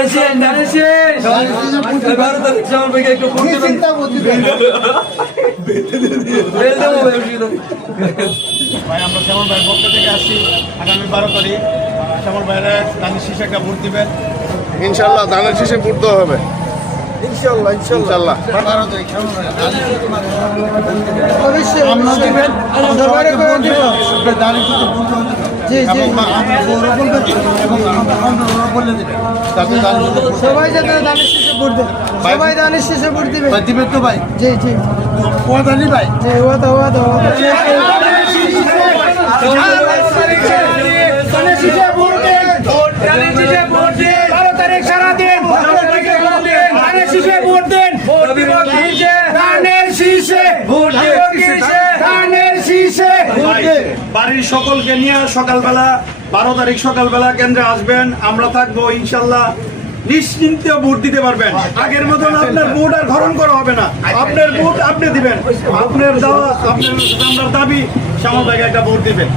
আমরা শ্যামল ভাইয়ের পক্ষ থেকে আসছি আগামী 12 তারিখ শ্যামল ভাইয়েরা ধানের শীষে একটা ভোট দিবেন। ইনশাল্লাহ ধানের শীষে ভোট দেওয়া হবে ইনশাল্লাহ ইনশাল্লাহ। সবাই যাতে ধানের শীষে ভোট দেবে, সবাই ধানের শীষে ভোট দিবে দিবেন তো ভাই? জি জি ওয়াদানি ভাই, জি ওয়াদা ওয়াদা ওয়াদা বাড়ির সকলকে নিয়ে সকালবেলা 12 তারিখ সকালবেলা কেন্দ্রে আসবেন। আমরা থাকবো ইনশাল্লাহ, নিশ্চিন্তে ভোট দিতে পারবেন। আগের মতন আপনার ভোট আর গ্রহণ করা হবে না, আপনার ভোট আপনি দিবেন। আপনার দাবি শ্যামল ভাইকে একটা ভোট দিবেন।